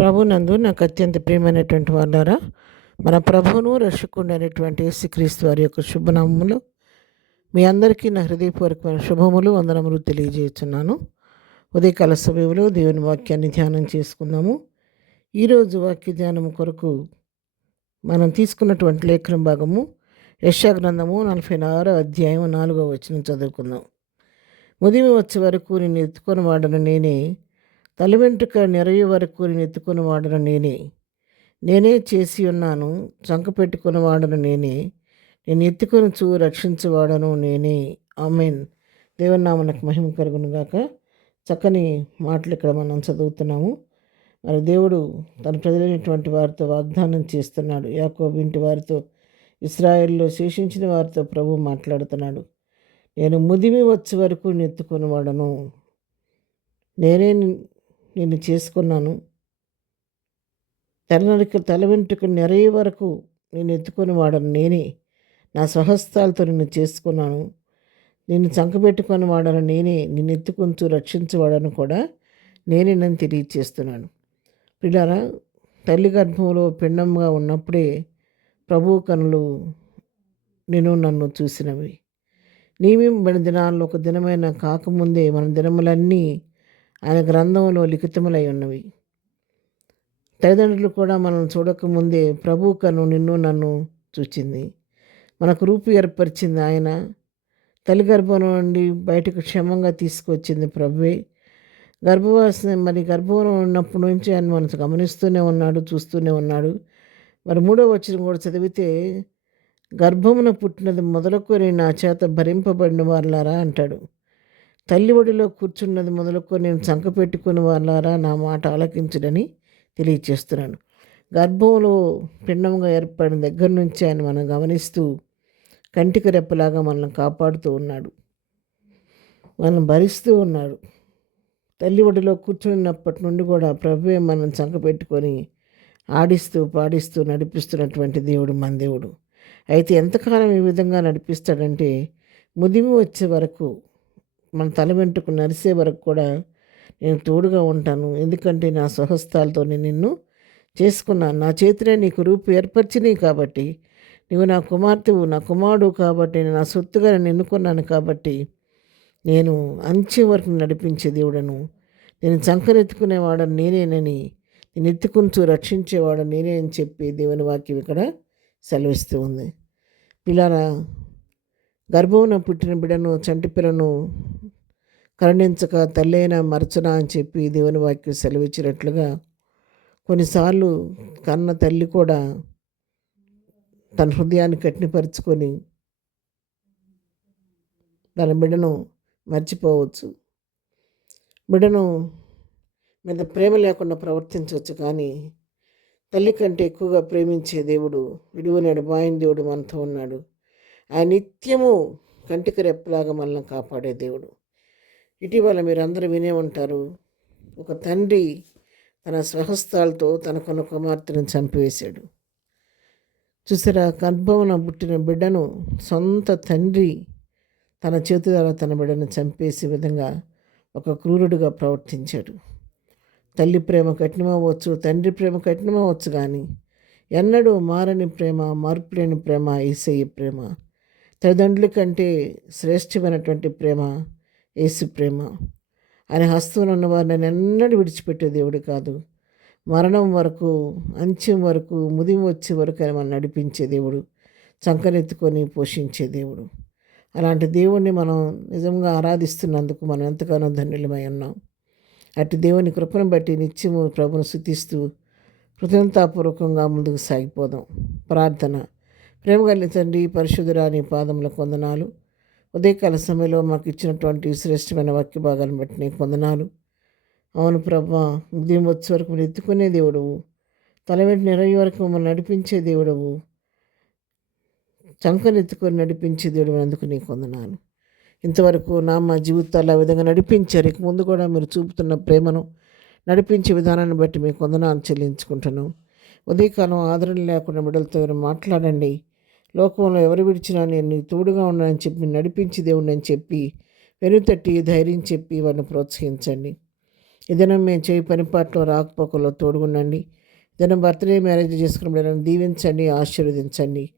ప్రభునందు నాకు అత్యంత ప్రియమైనటువంటి వాళ్ళారా, మన ప్రభువును రక్షకుడైనటువంటి యేసుక్రీస్తు వారి యొక్క శుభనామములు మీ అందరికీ నా హృదయపూర్వకమైన శుభములు వందనములు తెలియజేస్తున్నాను. ఉదయకాల సమయంలో దేవుని వాక్యాన్ని ధ్యానం చేసుకుందాము. ఈరోజు వాక్య ధ్యానం కొరకు మనం తీసుకున్నటువంటి లేఖన భాగము యెషయా గ్రంథము 46వ అధ్యాయం 4వ వచనం చదువుకుందాం. ముదిమి వచ్చే వరకు నేను ఎత్తుకొని వాడను నేనే, తల వెంట్రుక నెరయ వరకు నేను ఎత్తుకొని వాడను నేనే చేసి ఉన్నాను, చంక పెట్టుకుని వాడను నేను ఎత్తుకొని రక్షించవాడను నేనే. ఆమేన్. దేవుని నామమునకు మహిమ కలుగును గాక. చక్కని మాటలు ఇక్కడ మనం చదువుతున్నాము. మరి దేవుడు తన ప్రజలైనటువంటి వారితో వాగ్దానం చేస్తున్నాడు. యాకోబు ఇంటి వారితో, ఇశ్రాయేలులో శేషించిన వారితో ప్రభు మాట్లాడుతున్నాడు. నేను ముదిమి వచ్చే వరకు నేను ఎత్తుకొని వాడను, నేనే నిన్ను చేసుకున్నాను. తల వెంట్రుక నెరయ వరకు నేను ఎత్తుకొని వాడను నేనే, నా స్వహస్తాలతో నిన్ను చేసుకున్నాను. నిన్ను చంకబెట్టుకొని వాడను నేనే, నిన్ను ఎత్తుకొంచు రక్షించవాడను కూడా నేనే నన్ను తెలియచేస్తున్నాను. పిల్లారా, తల్లి గర్భంలో పిండంగా ఉన్నప్పుడే ప్రభు కనులు నన్ను చూసినవి. నియమింపబడిన దినాల్లో ఒక దినమైన కాకముందే మన దినములన్నీ ఆయన గ్రంథంలో లిఖితములై ఉన్నవి. తల్లిదండ్రులు కూడా మనం చూడకముందే ప్రభు కను నన్ను చూచింది. మనకు రూపు ఏర్పరిచింది ఆయన. తల్లి గర్భం నుండి బయటకు క్షేమంగా తీసుకొచ్చింది ప్రభువే. గర్భవాసన మరి గర్భంలో ఉన్నప్పటి నుంచి ఆయన మనసు గమనిస్తూనే ఉన్నాడు, చూస్తూనే ఉన్నాడు. మరి 3వ వచనం కూడా చదివితే, గర్భమున పుట్టినది మొదలుకొని నా చేత భరింపబడిన వారులారా అంటాడు. తల్లి ఒడిలో కూర్చున్నది మొదలుకొని నేను చంక పెట్టుకుని వాళ్ళారా నా మాట ఆలకించుడని తెలియచేస్తున్నాను. గర్భంలో పిండంగా ఏర్పడిన దగ్గర నుంచి ఆయన మనం గమనిస్తూ కంటికి రెప్పలాగా మనల్ని కాపాడుతూ ఉన్నాడు, మనం భరిస్తూ ఉన్నాడు. తల్లి ఒడిలో కూర్చున్నప్పటి నుండి కూడా ప్రభువే మనం చంక పెట్టుకొని ఆడిస్తూ పాడిస్తూ నడిపిస్తున్నటువంటి దేవుడు మన దేవుడు. అయితే ఎంతకాలం ఈ విధంగా నడిపిస్తాడంటే, ముదిమి వచ్చే వరకు, మన తల వెంట్రుకు నరిసే వరకు కూడా నేను తోడుగా ఉంటాను. ఎందుకంటే నా స్వహస్తాలతో నేను నిన్ను చేసుకున్నాను. నా చేతిలో నీకు రూపు ఏర్పరిచినాయి కాబట్టి, నువ్వు నా కుమార్తెవు, నా కుమారుడు కాబట్టి, నేను నా సొత్తుగా నేను ఎన్నుకున్నాను కాబట్టి, నేను అంచె వరకు నడిపించే దేవుడను, నేను చంకనెత్తుకునేవాడను నేనేనని, నేను ఎత్తుకుంటూ రక్షించేవాడు నేనే అని చెప్పి దేవుని వాక్యం ఇక్కడ సెలవిస్తూ ఉంది. పిల్లారా, గర్భమున పుట్టిన బిడ్డను, చంటి పిల్లను కరుణించక తల్లైనా మరచనా అని చెప్పి దేవుని వాక్యం సెలవిచ్చినట్లుగా, కొన్నిసార్లు కన్న తల్లి కూడా తన హృదయాన్ని కఠినపరుచుకొని తన బిడ్డను మర్చిపోవచ్చు. బిడ్డను మీద ప్రేమ లేకుండా ప్రవర్తించవచ్చు. కానీ తల్లి కంటే ఎక్కువగా ప్రేమించే దేవుడు, విడువని ఎడబాయిన దేవుడు మనతో ఉన్నాడు. ఆయన నిత్యము కంటికి రెప్పలాగా మనల్ని కాపాడే దేవుడు. ఇటీవల మీరు అందరూ వినే ఉంటారు, ఒక తండ్రి తన స్వహస్తాలతో తనకున్న కుమార్తెను చంపివేశాడు. చూసారా, గర్భమున పుట్టిన బిడ్డను సొంత తండ్రి తన చేతి ద్వారా తన బిడ్డను చంపేసే విధంగా ఒక క్రూరుడిగా ప్రవర్తించాడు. తల్లి ప్రేమ కఠినమవచ్చు, తండ్రి ప్రేమ కఠినమవచ్చు, కానీ ఎన్నడూ మారని ప్రేమ, మార్పు లేని ప్రేమ యేసయ్య ప్రేమ. తల్లిదండ్రుల కంటే శ్రేష్టమైనటువంటి ప్రేమ యేసు ప్రేమ. ఆయన హస్తంలో ఉన్న వారిని ఎన్నడూ విడిచిపెట్టే దేవుడు కాదు. మరణం వరకు, అంత్యం వరకు, ముదిమి వచ్చే వరకు ఆయన మనం నడిపించే దేవుడు, చంకనెత్తుకొని పోషించే దేవుడు. అలాంటి దేవుణ్ణి మనం నిజంగా ఆరాధిస్తున్నందుకు మనం ఎంతగానో ధన్యులమై ఉన్నాం. అటు దేవుని కృపను బట్టి నిత్యము ప్రభును స్తుతిస్తూ కృతజ్ఞతాపూర్వకంగా ముందుకు సాగిపోదాం. ప్రార్థన. ప్రేమ కలిగిన తండ్రి, పరిశుద్ధుడా, నీ పాదములకు వందనాలు. ఉదయకాల సమయంలో మాకు ఇచ్చినటువంటి శ్రేష్టమైన వాక్య భాగాలను బట్టి నీకు వందనాలు. అవును ప్రభువా, ఉదయం వచ్చే వరకు మీరు ఎత్తుకునే దేవుడవు, తల వెంట నెరయ వరకు మమ్మల్ని నడిపించే దేవుడవు, చంకనెత్తుకొని నడిపించే దేవుడు అందుకు నీకు వందనాలు. ఇంతవరకు మా జీవితాలు ఆ విధంగా నడిపించారు. ఇక ముందు కూడా మీరు చూపుతున్న ప్రేమను, నడిపించే విధానాన్ని బట్టి మీకు వందనాలు చెల్లించుకుంటున్నాం. ఉదయకాలం ఆదరణ లేకుండా బిడ్డలతో ఎవరు మాట్లాడండి. లోకంలో ఎవరు విడిచినా నేను నీకు తోడుగా ఉన్నానని చెప్పి, నడిపించి దేవుడిని అని చెప్పి, వెనుతట్టి ధైర్యం చెప్పి వారిని ప్రోత్సహించండి. ఈ దినం మేము చేయి పనిపాట్లో రాకపోకల్లో తోడుగుండండి. దినం బర్త్డే మ్యారేజ్ చేసుకున్న బిడ్డలను దీవించండి, ఆశీర్వదించండి.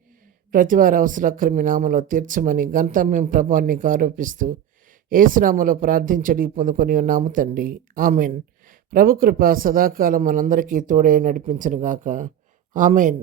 ప్రతి వారి అవసరకర మీ నామలో తీర్చమని గంతమ్యం ప్రభావాన్ని ఆరోపిస్తూ ఏసునామలో ప్రార్థించడి పొందుకొని ఉన్నాము తండ్రి. ఆమెన్. ప్రభు కృప సదాకాలం మనందరికీ తోడై నడిపించునుగాక. ఆమెన్.